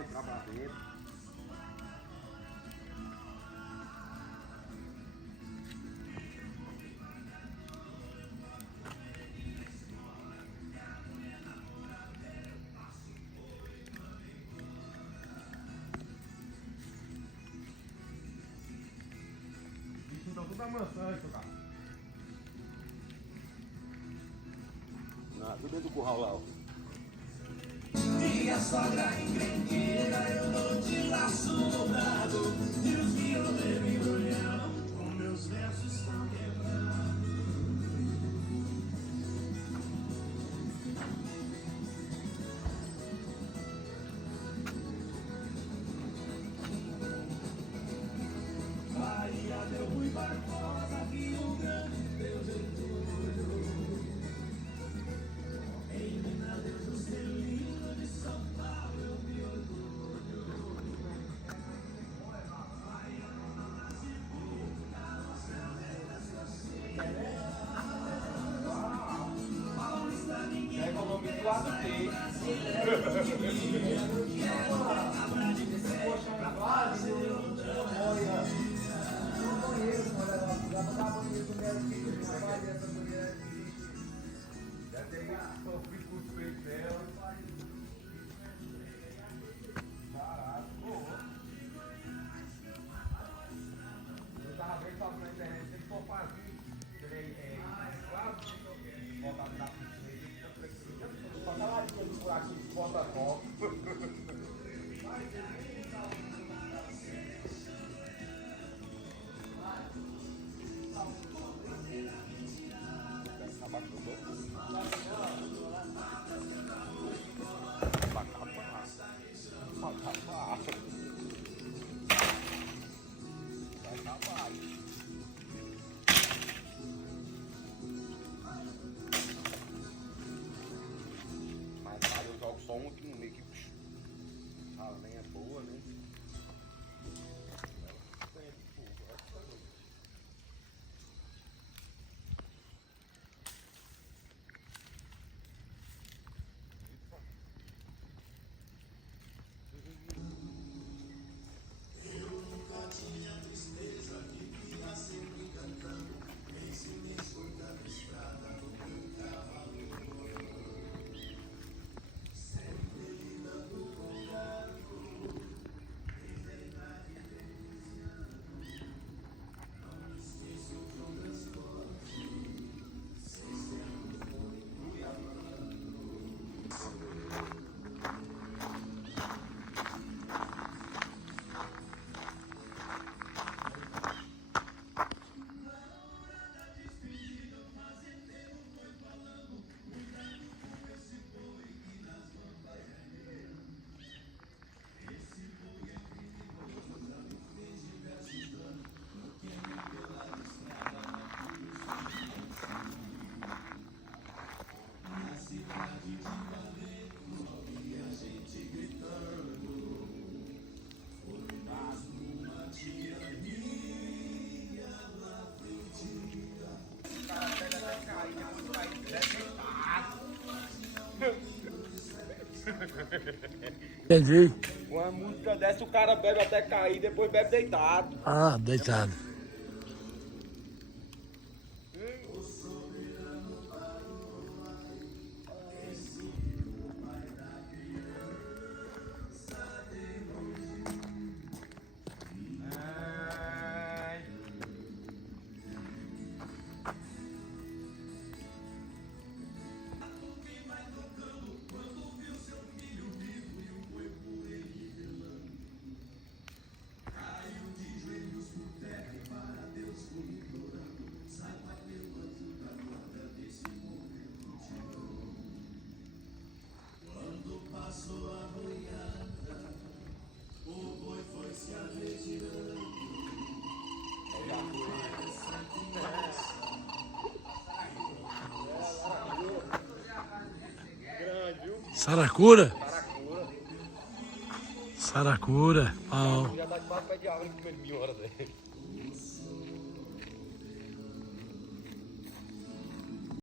entrar pra dentro. Então tudo amansante, cara. Tudo dentro do curral lá, ó. Minha sogra encrenqueira, eu dou de laço dobrado. E os violeiros embrulham, com meus versos estão quebrados. Bahia deu Rui Barbosa, Rio Grande, Deus em tudo. Em Minas, Deus do Celino, de São Paulo, eu me orgulho. Paulista, ninguém É economia lá do quê? Já tem muito sofrido com os peitos dela. Eu tava vendo só na internet, tem que for fazer. Botado na piscina. Só tá lá de por aqui, bota copo. Abaixo do banco. Vai acabar. Mas aí eu jogo só um aqui no meio que a lenha é boa, né? Entendi. Uma música dessa o cara bebe até cair, depois bebe deitado. Ah, deitado. Saracura? Saracura. Pau. Já tá de papo de água em 1 hora dele.